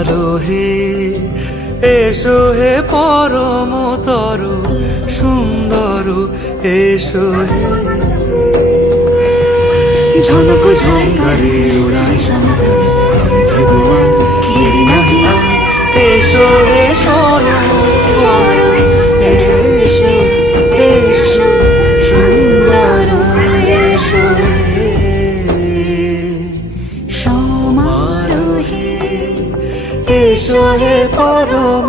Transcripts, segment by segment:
আরোহে এসো হে পরম তরু সুন্দর এসো হে। ঝনক ঝঙ্কারে ওরাই শঙ্কর কামছে এসো হে পরম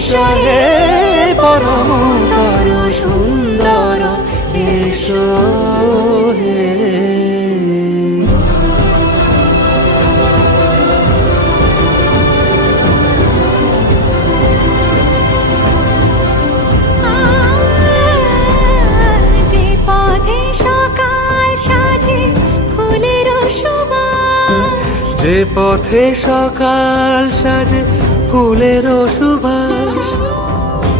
এসো হে পরম তর সুন্দর এসো হে। যে পথে সকাল সাজে ফুলের সুবাস